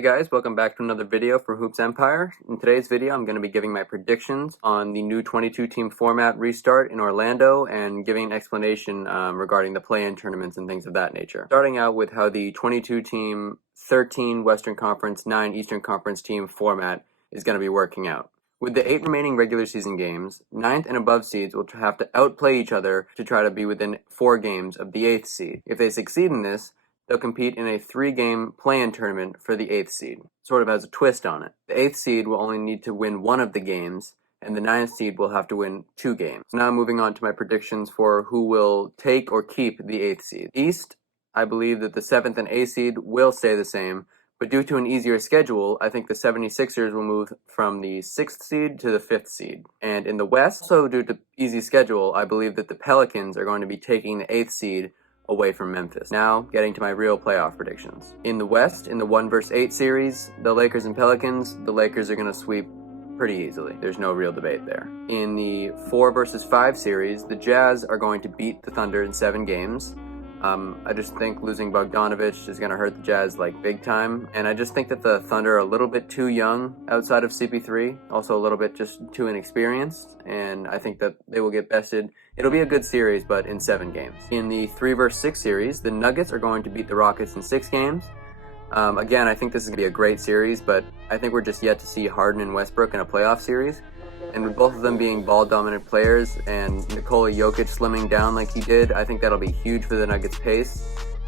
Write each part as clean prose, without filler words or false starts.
Hey guys, welcome back to another video for Hoops Empire. In today's video, I'm going to be giving my predictions on the new 22-team format restart in Orlando and giving an explanation regarding the play-in tournaments and things of that nature. Starting out with how the 22-team, 13 Western Conference, 9 Eastern Conference team format is going to be working out. With the 8 remaining regular season games, 9th and above seeds will have to outplay each other to try to be within 4 games of the 8th seed. If they succeed in this, they'll compete in a 3-game play-in tournament for the 8th seed. Sort of has a twist on it. The 8th seed will only need to win 1 of the games, and the 9th seed will have to win 2 games. Now moving on to my predictions for who will take or keep the 8th seed. East, I believe that the 7th and 8th seed will stay the same, but due to an easier schedule, I think the 76ers will move from the 6th seed to the 5th seed. And in the West, also due to easy schedule, I believe that the Pelicans are going to be taking the 8th seed away from Memphis. Now, getting to my real playoff predictions. In the West, in the 1 vs. 8 series, the Lakers and Pelicans, the Lakers are going to sweep pretty easily. There's no real debate there. In the 4 vs. 5 series, the Jazz are going to beat the Thunder in 7 games. I just think losing Bogdanovic is going to hurt the Jazz like big time, and I just think that the Thunder are a little bit too young outside of CP3, also a little bit just too inexperienced, and I think that they will get bested. It'll be a good series, but in 7 games. In the 3 vs. 6 series, the Nuggets are going to beat the Rockets in 6 games. Again, I think this is going to be a great series, but I think we're just yet to see Harden and Westbrook in a playoff series. And with both of them being ball-dominant players and Nikola Jokic slimming down like he did, I think that'll be huge for the Nuggets' pace,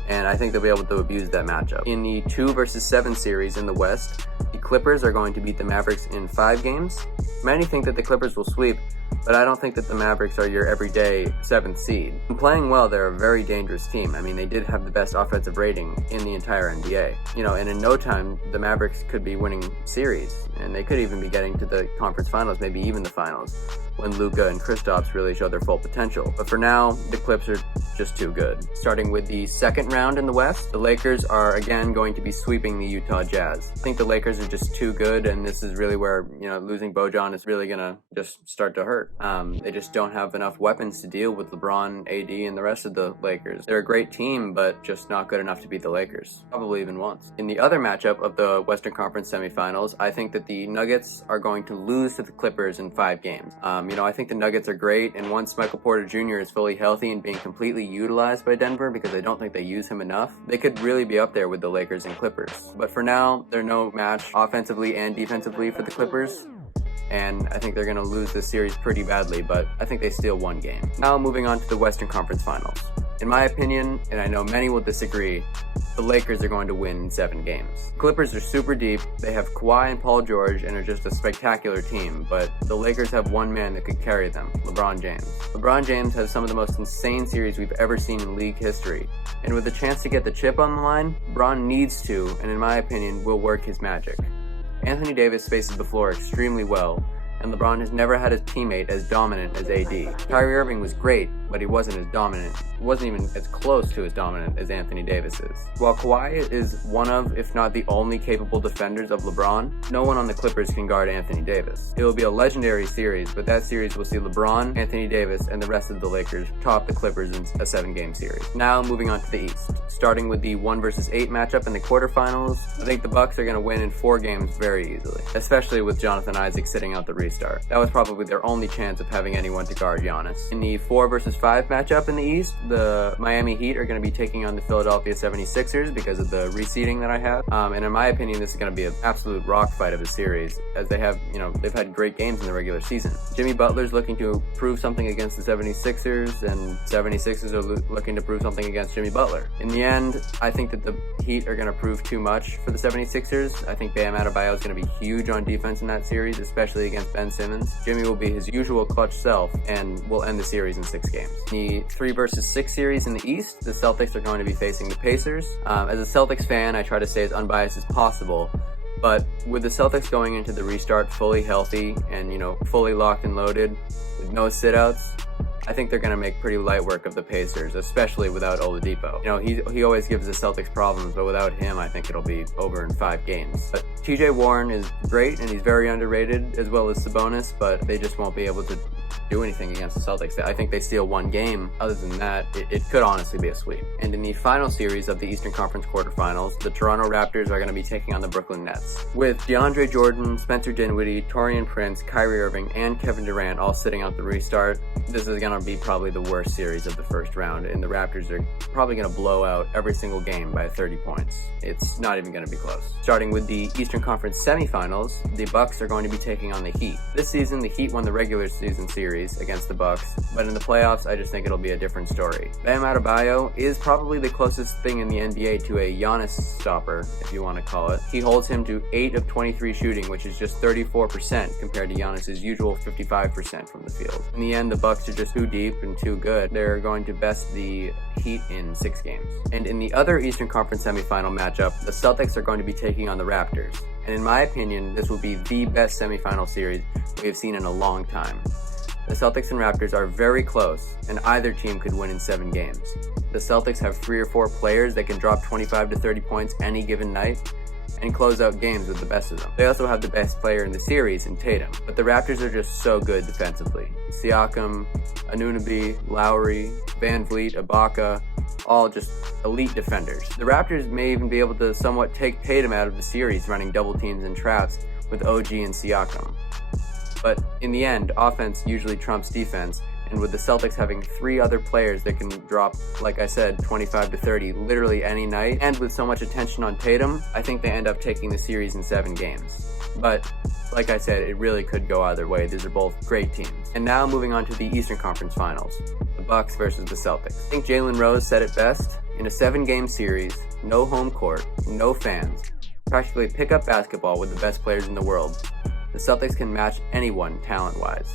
and I think they'll be able to abuse that matchup. In the 2 vs. 7 series in the West, the Clippers are going to beat the Mavericks in 5 games. Many think that the Clippers will sweep, but I don't think that the Mavericks are your everyday 7th seed. And playing well, they're a very dangerous team. I mean, they did have the best offensive rating in the entire NBA. And in no time, the Mavericks could be winning series, and they could even be getting to the conference finals, maybe even the finals, when Luka and Kristaps really show their full potential. But for now, the Clips are just too good. Starting with the second round in the West, the Lakers are again going to be sweeping the Utah Jazz. I think the Lakers are just too good, and this is really where, losing Bojan is really gonna just start to hurt. They just don't have enough weapons to deal with LeBron, AD, and the rest of the Lakers. They're a great team, but just not good enough to beat the Lakers. Probably even once. In the other matchup of the Western Conference semifinals, I think that the Nuggets are going to lose to the Clippers in 5 games. I think the Nuggets are great, and once Michael Porter Jr. is fully healthy and being completely utilized by Denver, because I don't think they use him enough, they could really be up there with the Lakers and Clippers. But for now, they're no match offensively and defensively for the Clippers, and I think they're going to lose this series pretty badly, but I think they steal 1 game. Now moving on to the Western Conference Finals. In my opinion, and I know many will disagree, the Lakers are going to win in 7 games. Clippers are super deep, they have Kawhi and Paul George and are just a spectacular team, but the Lakers have one man that could carry them, LeBron James. LeBron James has some of the most insane series we've ever seen in league history, and with a chance to get the chip on the line, LeBron needs to, and in my opinion, will work his magic. Anthony Davis spaces the floor extremely well, and LeBron has never had a teammate as dominant as AD. Kyrie Irving was great, but he wasn't as dominant. He wasn't even as close to as dominant as Anthony Davis is. While Kawhi is one of, if not the only capable defenders of LeBron, no one on the Clippers can guard Anthony Davis. It will be a legendary series, but that series will see LeBron, Anthony Davis, and the rest of the Lakers top the Clippers in a 7-game series. Now moving on to the East. Starting with the 1 vs. 8 matchup in the quarterfinals, I think the Bucks are going to win in 4 games very easily, especially with Jonathan Isaac sitting out the restart. That was probably their only chance of having anyone to guard Giannis. In the 4 vs. 5 matchup in the East, the Miami Heat are going to be taking on the Philadelphia 76ers because of the reseeding that I have. And in my opinion, this is going to be an absolute rock fight of a series, as they have, they've had great games in the regular season. Jimmy Butler's looking to prove something against the 76ers, and 76ers are looking to prove something against Jimmy Butler. In the end, I think that the Heat are going to prove too much for the 76ers. I think Bam Adebayo is going to be huge on defense in that series, especially against Ben Simmons. Jimmy will be his usual clutch self and will end the series in 6 games. In the 3 vs. 6 series in the East, the Celtics are going to be facing the Pacers. As a Celtics fan, I try to stay as unbiased as possible, but with the Celtics going into the restart fully healthy and, fully locked and loaded with no sit-outs, I think they're going to make pretty light work of the Pacers, especially without Oladipo. He always gives the Celtics problems, but without him, I think it'll be over in 5 games. But TJ Warren is great, and he's very underrated, as well as Sabonis, but they just won't be able to do anything against the Celtics. I think they steal one game. Other than that, it could honestly be a sweep. And in the final series of the Eastern Conference quarterfinals, the Toronto Raptors are going to be taking on the Brooklyn Nets. With DeAndre Jordan, Spencer Dinwiddie, Taurean Prince, Kyrie Irving, and Kevin Durant all sitting out the restart, this is going to be probably the worst series of the first round, and the Raptors are probably going to blow out every single game by 30 points. It's not even going to be close. Starting with the Eastern Conference semifinals, the Bucks are going to be taking on the Heat. This season, the Heat won the regular season series against the Bucks, but in the playoffs, I just think it'll be a different story. Bam Adebayo is probably the closest thing in the NBA to a Giannis stopper, if you want to call it. He holds him to 8 of 23 shooting, which is just 34% compared to Giannis' usual 55% from the field. In the end, the Bucks are just too deep and too good. They're going to best the Heat in 6 games. And in the other Eastern Conference semifinal matchup, the Celtics are going to be taking on the Raptors. And in my opinion, this will be the best semifinal series we have seen in a long time. The Celtics and Raptors are very close, and either team could win in 7 games. The Celtics have 3 or 4 players that can drop 25 to 30 points any given night and close out games with the best of them. They also have the best player in the series in Tatum, but the Raptors are just so good defensively. Siakam, Anunoby, Lowry, Van Vliet, Ibaka, all just elite defenders. The Raptors may even be able to somewhat take Tatum out of the series running double teams and traps with OG and Siakam. But in the end, offense usually trumps defense, and with the Celtics having 3 other players that can drop, like I said, 25 to 30 literally any night, and with so much attention on Tatum, I think they end up taking the series in 7 games. But like I said, it really could go either way. These are both great teams. And now moving on to the Eastern Conference Finals, the Bucks versus the Celtics. I think Jalen Rose said it best. In a 7-game series, no home court, no fans, practically pick-up basketball with the best players in the world, the Celtics can match anyone talent-wise,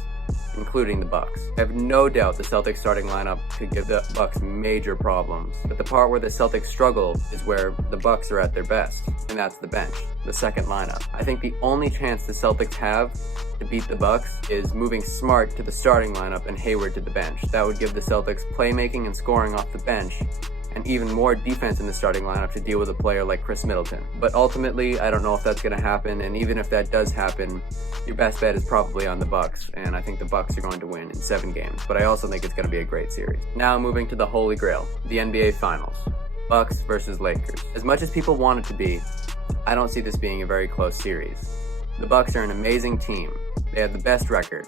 including the Bucks. I have no doubt the Celtics starting lineup could give the Bucks major problems, but the part where the Celtics struggle is where the Bucks are at their best, and that's the bench, the second lineup. I think the only chance the Celtics have to beat the Bucks is moving Smart to the starting lineup and Hayward to the bench. That would give the Celtics playmaking and scoring off the bench, and even more defense in the starting lineup to deal with a player like Chris Middleton. But ultimately, I don't know if that's going to happen, and even if that does happen, your best bet is probably on the Bucks, and I think the Bucks are going to win in 7 games, but I also think it's going to be a great series. Now moving to the Holy Grail, the NBA Finals. Bucks versus Lakers. As much as people want it to be, I don't see this being a very close series. The Bucks are an amazing team. They have the best record.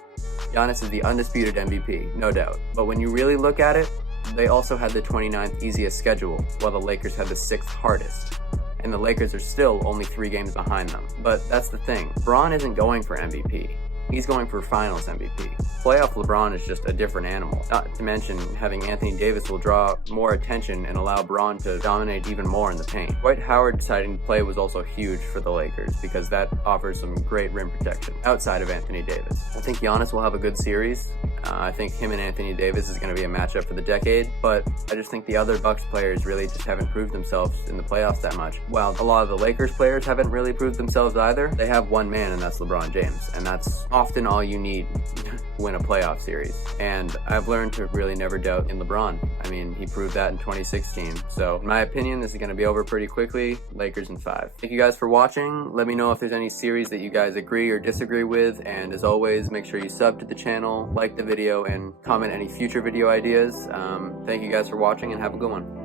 Giannis is the undisputed MVP, no doubt. But when you really look at it, they also had the 29th easiest schedule, while the Lakers had the 6th hardest. And the Lakers are still only 3 games behind them. But that's the thing, Bron isn't going for MVP. He's going for Finals MVP. Playoff LeBron is just a different animal. Not to mention, having Anthony Davis will draw more attention and allow Bron to dominate even more in the paint. Dwight Howard deciding to play was also huge for the Lakers because that offers some great rim protection outside of Anthony Davis. I think Giannis will have a good series. I think him and Anthony Davis is going to be a matchup for the decade, but I just think the other Bucks players really just haven't proved themselves in the playoffs that much. While a lot of the Lakers players haven't really proved themselves either, they have one man, and that's LeBron James, and that's often all you need to win a playoff series. And I've learned to really never doubt in LeBron. I mean, he proved that in 2016. So in my opinion, this is going to be over pretty quickly. Lakers in 5. Thank you guys for watching. Let me know if there's any series that you guys agree or disagree with. And as always, make sure you sub to the channel, like the video, and comment any future video ideas. Thank you guys for watching, and have a good one.